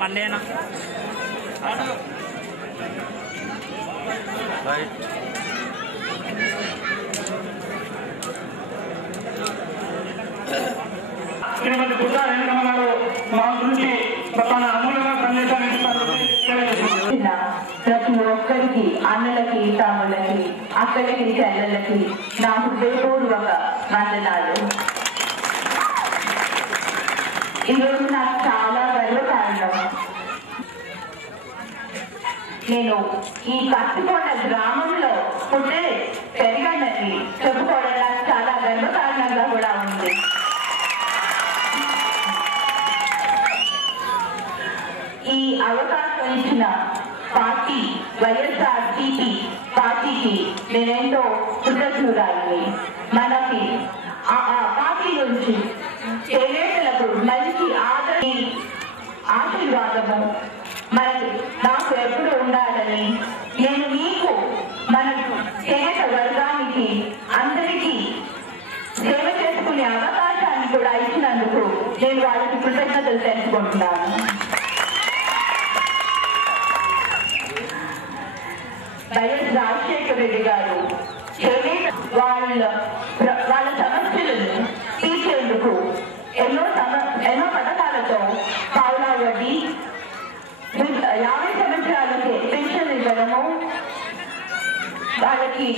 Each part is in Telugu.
పండేనా శ్రీమతి బుద్ధా వెంకమ్మ గారు మా గురించి తన అమూల్యమైన సందేశాన్ని ప్రతి ఒక్కరికి అన్నలకి తమ్ముళ్ళకి అక్కడికి చెల్లెళ్ళకి నా హృదయపూర్వక వందనాలు. ఈరోజు నాకు చాలా గర్వకారణం. నేను ఈ కట్టుకొండ గ్రామంలో పుట్టే పెరిగానని చెప్పుకోవడం నాకు చాలా గర్వకారణంగా కూడా ఉంది. ఈ అవకాశం ఇచ్చిన పార్టీ వైఎస్ఆర్సీపీ పార్టీకి నేనెంతో కృతజ్ఞురాలిని. మనకి ఆ పార్టీ నుంచి చేనేతలకు మంచి ఆశీర్వాదము నాకు ఎప్పుడు ఉండాలని నేను మీకు మన చేనేత వర్గానికి అందరికీ సేవ చేసుకునే అవకాశాన్ని కూడా ఇచ్చినందుకు నేను వాళ్ళకి కృతజ్ఞతలు తెలుసుకుంటున్నాను. వైఎస్ రాజశేఖర రెడ్డి గారు వాళ్ళ సమస్యలను తీర్చేందుకు ఎన్నో పథకాలతో పావులా వడ్డీ 50 సంవత్సరాలకే పెన్షన్ ఇవ్వడము, వాళ్ళకి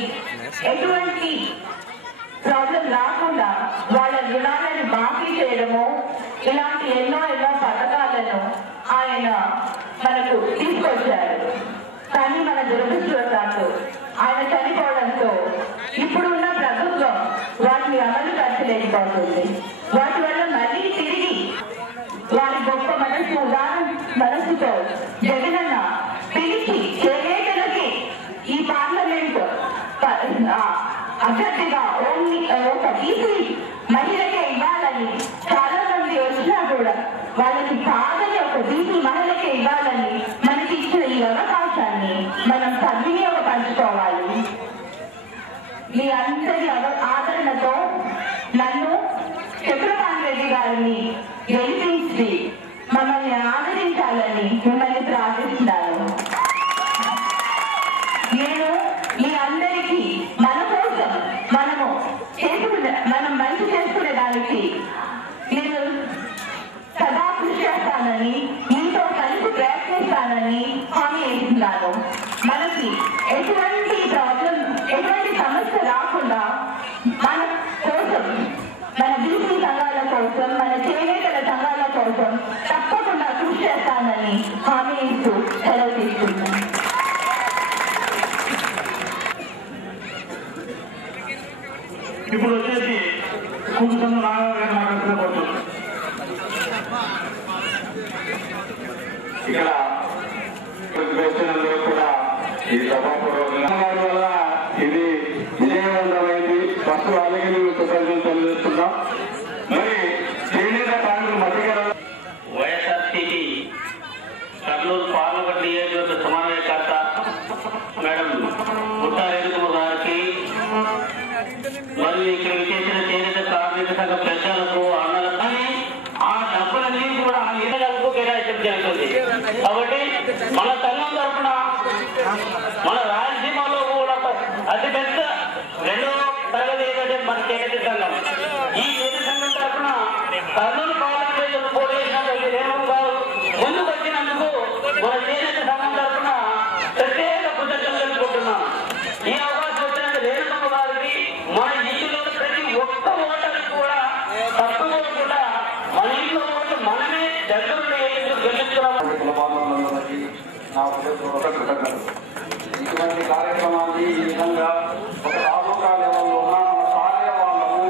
ఎటువంటి ప్రాబ్లం రాకుండా వాళ్ళ రుణాలను మాఫీ చేయడము, ఇలాంటి ఎన్నో పథకాలను ఆయన మనకు తీసుకొచ్చారు. కానీ మన దురదృష్టవశాత్తు ఆయన చనిపోవడంతో ఇప్పుడున్న ప్రభుత్వం వాటిని అమలు పరచలేకపోతుంది. వాటి వల్ల మళ్ళీ తిరిగి వారి గొప్ప మనసుతో జగనన్న పిలిచి చేనేతలకి ఈ పార్లమెంట్ అభ్యర్థిగా ఒక బీసీ మహిళకే ఇవ్వాలని చాలా మంది వచ్చినా కూడా వాళ్ళకి కాదని ఒక బీసీ మహిళకే ఇవ్వాలని మనకి ఇచ్చిన ఈ అవకాశాన్ని మనం సద్వినియోగపరచుకోవాలి. మీ అందరి ఆదరణతో నన్ను చక్రపాణి రెడ్డి గారిని గెలిపించి మమ్మల్ని ఆదరించాలని మిమ్మల్ని ప్రార్థిస్తున్నాను. నేను మీ అందరికీ మన కోసం మనం మంచి చేసుకునే దానికి నేను సదా కృషి చేస్తానని, మీతో కలిసి ప్రయత్నిస్తానని హామీ ఇస్తున్నాను. మనకి ఎటువంటి సమస్య రాకుండా మన కోసం, మన బీసీ సంఘాల కోసం, మన చేనేతల సంఘాల కోసం తప్పకుండా కృషి చేస్తానని హామీ ఇస్తూ సెలవు తీసుకుంటున్నాను. ఇప్పుడు వచ్చేసి కూర్చున్న నాగరాజు మాట్లాడుతున్న ఇక్కడ కూడా ఈ సభాపూర్వకంగా వల్ల ఇది విజయవంతమైంది. ఫస్ట్ వాళ్ళకి మేము కృతజ్ఞతలు తెలియజేస్తున్నాం. మరి చేనేత కార్మికుల మధ్య వైఎస్ఆర్సీపీ కర్నూలు పార్లమెంట్ నియోజకవర్గ సమన్వయకర్త మేడం బుట్టా రేణుకమ్మ గారికి మరియు ఇక్కడ చేసిన చేనేత కార్మిక సంఘ పెద్దలకు అన్నలకు కానీ ఆ డబ్బులన్నీ కూడా ఆ ఇళ్లకు కేటాయించడం జరుగుతుంది. కాబట్టి మన సంఘం తరఫున మన రాయలసీమలో కూడా అతిపెద్ద 2వ తరగతి ఏంటంటే మన చేనేత సంఘం. ఈ చేనేత సంఘం తరఫున కర్నూలు పార్లమెంట్ పోటీ చేసినటువంటి రేణుకమ్మ గారు ముందుకు వచ్చినందుకు మన చేనేత సంఘం తరఫున ప్రత్యేక కృతజ్ఞతలు తెలుపుకుంటున్నాం. ఈ అవకాశం వచ్చినందుకు రేణుకమ్మ గారికి మన కృతజ్ఞతలు. ఇటువంటి కార్యక్రమాన్ని ఈ విధంగా ఒక తాలూకా లెవెల్లో ఉన్న మన స్థానిక వాళ్ళము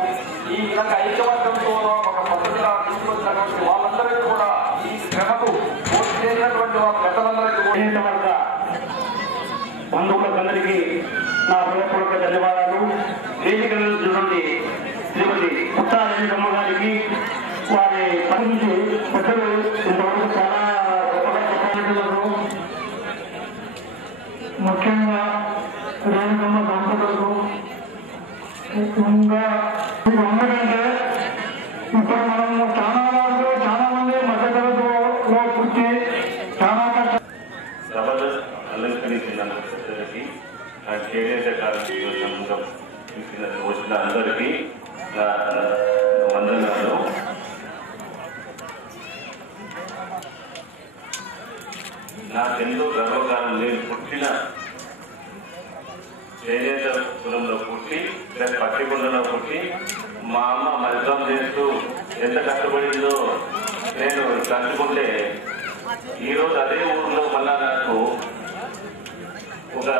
ఈ విధంగా ఐక్యవర్గంతోనో ఒక పద్ధతిగా తీసుకొచ్చినటువంటి వాళ్ళందరికీ కూడా ఈ శ్రమకు పూర్తి చేసినటువంటి వాళ్ళ పెద్దలందరికీ కూడా బంధువులందరికీ నా హృదయపూర్వక ధన్యవాదాలు. వేదికల నుండి శ్రీమతి పుట్టారెడ్డమ్మ గారికి వారి పనికి పెద్దలు ఇంతవరకు చాలా గొప్పగా చెప్పారు. ముఖ్యంగా రేణుకమ్మ దంపతులకు ఇంకా ఎందుకంటే ఇప్పుడు మనము చాలా మంది మధ్యతరగతిలో పుట్టి చాలా జబర్దస్త్ అలంకరించిన చేనేత కార్మికులు వచ్చిన అందరికీ వందనాలు. నాకెంతో గర్వకారం. నేను పుట్టిన చేనేత కులంలో పుట్టి పట్టికొండలో పుట్టి మా అమ్మ మరితం చేస్తూ ఎంత కష్టపడిందో నేను కలుసుకుంటే ఈరోజు అదే ఊరిలో మళ్ళా నాకు ఒక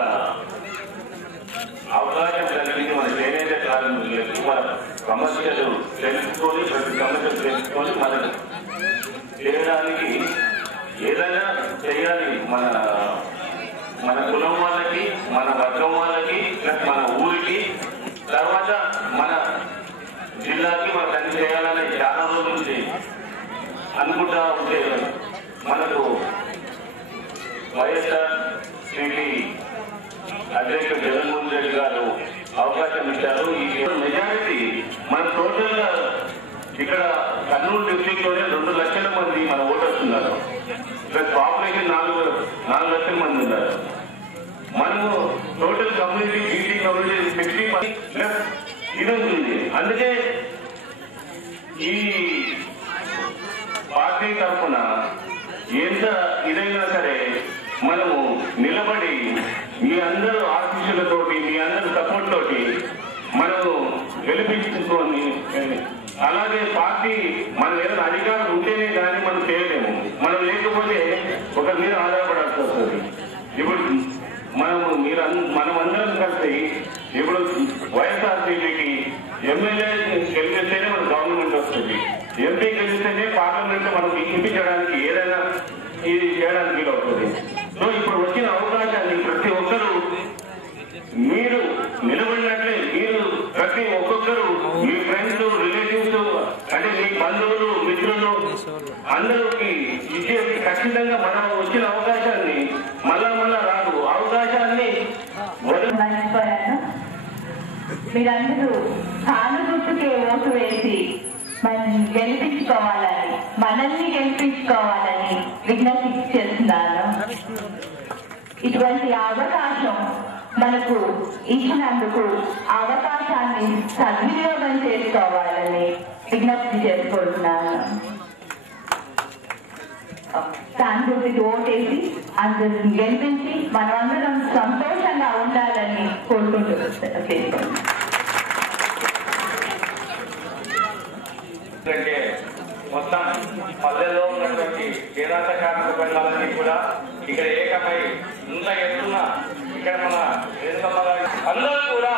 అవకాశం కలిగింది. మన చేనేత కార్మికులకు మన సమస్యలు తెలుసుకొని ప్రతి సమస్యలు తెలుసుకొని మనం చేయడానికి ఏదైనా చేయాలి. మన కులం వాళ్ళకి, మన వర్గం వాళ్ళకి, ప్లస్ మన ఊరికి, తర్వాత మన జిల్లాకి మనకు అన్ని చేయాలని చాలా రోజుల నుంచి అనుకుంటా ఉంటే మనకు వైఎస్ఆర్ సిపి అధ్యక్షుడు జగన్మోహన్ రెడ్డి గారు అవకాశం ఇచ్చారు. ఈ మెజారిటీ మన టోటల్ గా ఇక్కడ కర్నూలు డిస్ట్రిక్ట్ లోనే 2 లక్షల మంది మన ఓటర్స్ ఉన్నారు. ప్లస్ పాపులేషన్ 4 లక్షల మంది ఉన్నారు. మనము total community BC community 60 plus ఇది ఉంటుంది. అందుకే ఈ పార్టీ తరఫున ఎంత ఇదైనా సరే మనము నిలబడి మీ అందరూ ఆశీస్సులతోటి, మీ అందరూ సపోర్ట్ తోటి మనము గెలిపించుకొని, అలాగే పార్టీ మనం ఏదైనా అధికారం ఉంటేనే కానీ మనం చేయలేము. మనం లేకపోతే ఒకరి మీద ఆధారపడాల్సి వస్తుంది. ఇప్పుడు మనమందరం కలిసి ఇప్పుడు వైఎస్ఆర్సీపీకి ఎమ్మెల్యే గెలిస్తేనే మన గవర్నమెంట్ వస్తుంది, ఎంపీ గెలిస్తేనే పార్లమెంట్ మనం ఇంపించడానికి ఏదైనా ఇది చేయడానికి వీలు అవుతుంది. సో ఇప్పుడు వచ్చిన అవకాశాన్ని ప్రతి ఒక్కరూ మీరు నిలబడినట్లే మీరు ప్రతి ఒక్కొక్కరు మీ ఫ్రెండ్స్, రిలేటివ్స్, అంటే మీ బంధువులు, మిత్రులు అందరికి ఇచ్చేసి ఖచ్చితంగా మనం వచ్చిన అవకాశాన్ని మళ్ళా రాదు. అవకాశాన్ని మీరందరూ సానుభూతికి ఓటు వేసి మనం గెలిపించుకోవాలని, మనల్ని గెలిపించుకోవాలని విజ్ఞప్తి చేస్తున్నాను. ఇటువంటి అవకాశం మనకు ఇచ్చినందుకు అవకాశాన్ని సద్వినియోగం చేసుకోవాలని విజ్ఞప్తి చేసుకుంటున్నాను. సానుభూతికి ఓటేసి అందరిని గెలిపించి మనమందరం సంతోషంగా ఉండాలని కోరుకుంటూ చేసుకోండి. ఎందుకంటే మొత్తం పల్లెల్లో ఉన్నటువంటి చేనేత కార్మిక బంధాలన్నీ కూడా ఇక్కడ ఏకమై ఇంత ఎత్తున్న ఇక్కడ మన రేణుకమ్మ గారి అందరూ కూడా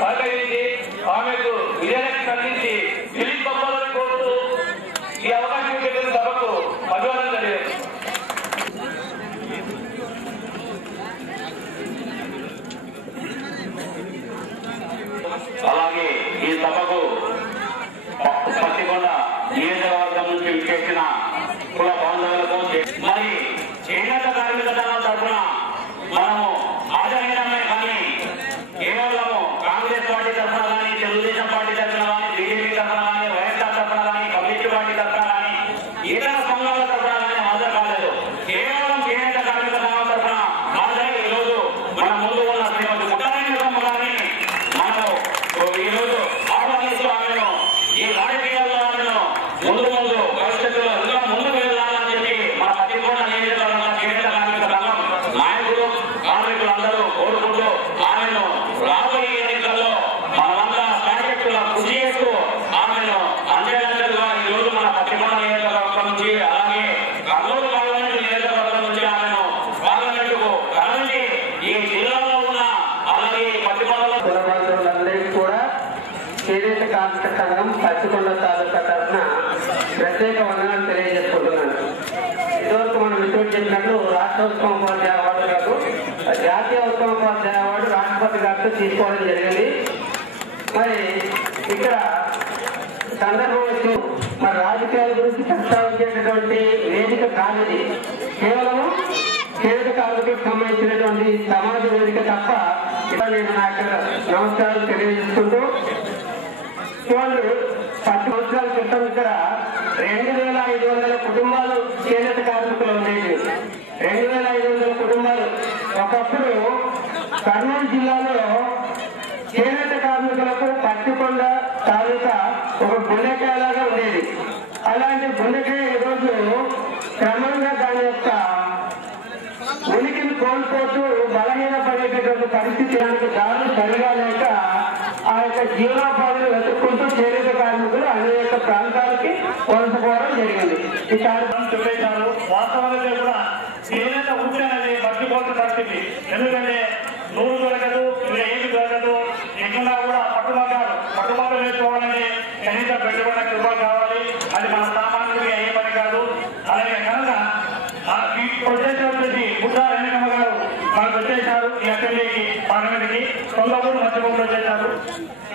సహకరించి ఆమెకు విజయానికి అందించి దిలీప్ బొమ్మలను కోరుతూ ఈ అవకాశం ఇచ్చిన సభకు మధువనం జరిగింది. అలాగే ఈ సభకు పత్తికొండ నియోజకవర్గం నుంచి విచ్చేసిన కుల బాంధవులకు మరి చేనేత కార్మిక దళం తరఫున మనము హాజరైనమే కానీ కేవలము కాంగ్రెస్ పార్టీ తరఫున కానీ, తెలుగుదేశం పార్టీ తరఫున కానీ, బీజేపీ తరఫున కానీ, వైఎస్ఆర్ తరఫున కానీ, కమ్యూనిస్ట్ పార్టీ తరఫున కానీ, ఇతర సంఘాల తరఫున కానీ హాజరు కాలేదు. కేవలం చేనేత కార్మిక దళం తరఫున హాజరై ఈరోజు మన ముందు ఉన్న శ్రీమతి పుట్టారెడ్డమ్మ గారిని మనము ఈరోజు ఆహ్వానిస్తూ ప్రత్యేక వందనాలు తెలియజేసుకుంటున్నాను. ఇదివరకు మనం విషయం చెప్పినట్లు రాష్ట్ర ఉత్తమోపాధ్యాయ అవార్డు కాదు, జాతీయ ఉత్తమోపాధ్యాయ అవార్డు రాష్ట్రపతి గారితో తీసుకోవడం జరిగింది. మరి ఇక్కడ సందర్భం వచ్చి మరి రాజకీయాల గురించి ప్రస్తావించేటటువంటి వేదిక కానిది, కేవలము చేనేత కార్మికులకు సంబంధించినటువంటి సమాజ వేదిక తప్ప ఇక్కడ నేను నా యొక్క నమస్కారాలు తెలియజేసుకుంటూ, వాళ్ళు 10 సంవత్సరాల క్రితం ఇక్కడ 2500 కుటుంబాలు చేనేత కార్మికులు ఉండేవి. 2500 కుటుంబాలు. ఒకప్పుడు కర్నూలు జిల్లాలో చేనేత కార్మికులకు పత్తికొండ తాలూకా ఒక గుండెకాయలాగా ఉండేది. అలాంటి గుండెకాయ ఈరోజు క్రమంగా దాని యొక్క ఉనికిని కోల్పోతూ బలహీనపడేటటువంటి పరిస్థితి, దానికి దారులు సరిగా లేక ఆ యొక్క జీవనోపాధిని వెతుక్కుంటూ చేనేత కార్మికులు అనేక ప్రాంతాలకి వలసపోవడం జరిగింది. ఈ కార్యక్రమం చెప్పేశారు. వాస్తవానికి కూడా చేనేత వృత్తి అనేది మర్చిపోతున్న పరిస్థితి. ఎందుకంటే నూరు దొరకదు, ఇంకా ఏమి దొరకదు, ఎక్కడ కూడా పట్టుమక్కలు వేసుకోవాలని కనీస పెట్టుబడి రూపాయలు కావాలి. అది మన సామాన్యుడికి అయ్యే పని కాదు. అలాగే కనుక వచ్చేసి బుద్ధా రేణుకమ్మ గారు మనకు వచ్చేసారు ఈ అసెంబ్లీకి, పార్లమెంట్కి. సొంతూరు మధ్యభూమిలో వచ్చేశారు.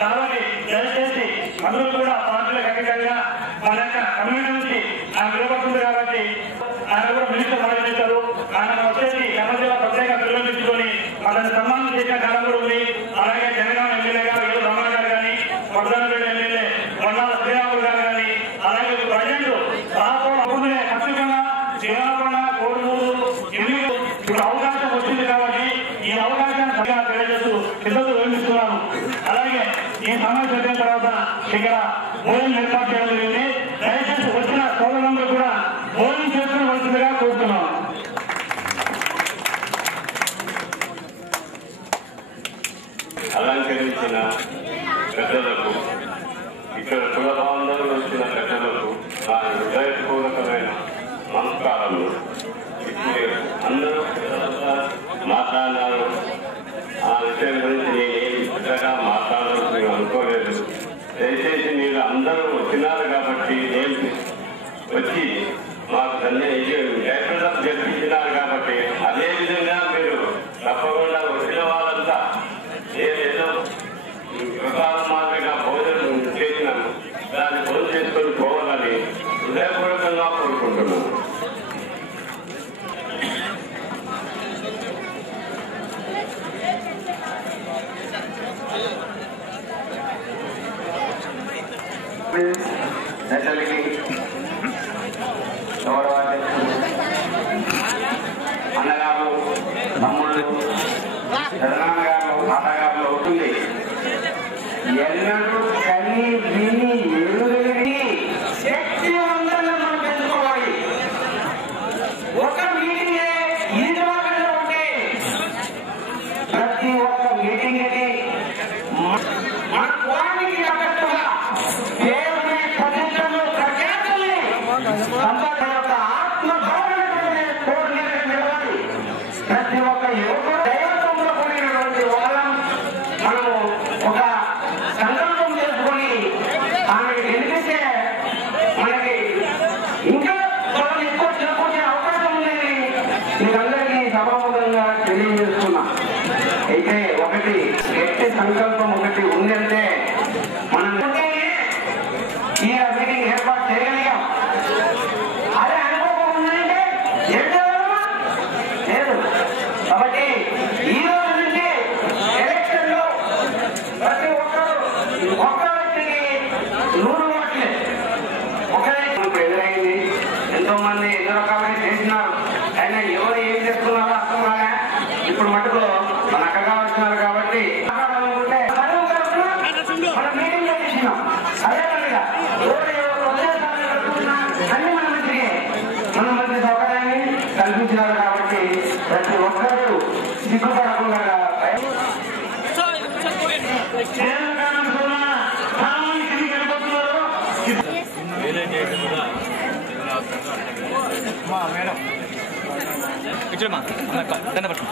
కాబట్టి దయచేసి అందరూ కూడా పార్టీలకు అతీతంగా మన యొక్క కమ్యూనిటీ నుంచి ఆయన నిలబడుతుంది. కాబట్టి ఆయన కూడా మినిస్టర్ పర్యటించారు. ఆయన వచ్చేసి కర్నూలు ప్రత్యేక పిలువనిచ్చుకొని అతన్ని సన్మానం చేసిన కాలం కూడా ఉంది. అలాగే జనగామ ఎమ్మెల్యే గారు ఏదో రమణ గారు కానీ, వడ్డానపేట ఎమ్మెల్యే వడ్డాల శ్రీరాములు గారు కానీ, అలాగే ప్రజెంట్ రాష్ట్రంలో ఖచ్చితంగా శ్రీరామకొండ, కోడుమూరు, ఎన్నికలు ఇప్పుడు అవకాశం వచ్చింది. కాబట్టి ఈ అవకాశాన్ని సరిగా తెలియజేస్తూ సిద్ధత వివరిస్తున్నాను. అలాగే ఈ సమావేశం అయిన తర్వాత ఇక్కడ భోజనం ఏర్పాటు చేయడం జరిగింది. దయచేసి వచ్చిన సోదరులందరూ కూడా భోజనం చేసుకోవలసిందిగా కోరుతున్నాను. అలంకరించిన పెద్దలకు, ఇక్కడ కులబాంధవులు వచ్చిన పెద్దలకు నా హృదయపూర్వకమైన నమస్కారాలు. ఇప్పుడు అందరూ మాట్లాడినారు. ఆ విషయం గురించి నేనేమి పెద్దగా మాట్లాడాలని అనుకోలేదు. దయచేసి మీరు అందరూ వచ్చినారు కాబట్టి నేను వచ్చి మాకు జయప్రదం జరిపించినారు కాబట్టి అదేవిధంగా మీరు తప్పకుండా వచ్చిన వాళ్ళంతా ఏదో ప్రసాదం మాదిరిగా భోజనం చేసినాను, దాన్ని భోజనం చేసుకొని పోవాలని హృదయపూర్వకంగా కోరుకుంటున్నాను. నేతలకి, గౌరవాధ్యక్షులు, అన్నగారు, తమ్ముళ్ళు, తెలంగాణలో ఆటగారులు అవుతుంది. ఎన్నడూ కని విని ఎరుగలిగి శక్తివంతంగా మనం పెంచుకోవాలి. ఒక మీటింగే ఇంటి పక్కన ఉంటే ప్రతి ఒక్క మీటింగ్ అది మన కులానికి తగ్గట్టుగా దేవుని ప్రతిష్టను ప్రఖ్యాతల్ని సంపద యొక్క ఆత్మభావన కోరిక నిలవాలి. ప్రతి ఒక్క యువకుడు దైవత్వంలో కూడినటువంటి వాళ్ళం మనము ఒక సంకల్పం చేసుకొని ఆమెను గెలిపిస్తే మనకి ఇంకా మనం ఎక్కువ చేకూర్చే అవకాశం ఉందని మీకందరికీ సభాముఖంగా తెలియజేస్తున్నా. అయితే ఒకటి గట్టి సంకల్పం ఒకటి ఉందంటే మనం ఈ మీటింగ్ ఏర్పాటు చేయగలిగాం. అదే అనుకోకుండా ఉందంటే లేదు. కాబట్టి ఈ రోజు నుంచి ఎలక్షన్ లో ప్రతి ఒక్కరు ఒక్క వ్యక్తికి 100 ఓట్లే. ఒకరికి ఎదురైంది. ఎంతో మంది ఎన్నో రకాలైన చేసినారు. అయినా ఎవరు ఏం చేస్తున్నారో అర్థం కాలే. ఇప్పుడు మటుకు మన అక్కగా వచ్చినారు కాబట్టి మాట్లాడాలనుకుంటే మనం మీటింగ్ లో చేసినాం. అదే విధంగా అన్ని మన మంచి సౌకర్యాన్ని కల్పించినారు. కాబట్టి ప్రతి ఒక్కరూ సిగ్గుపడకుండా మేడం ఇచ్చమ్మా దండ పట్టు.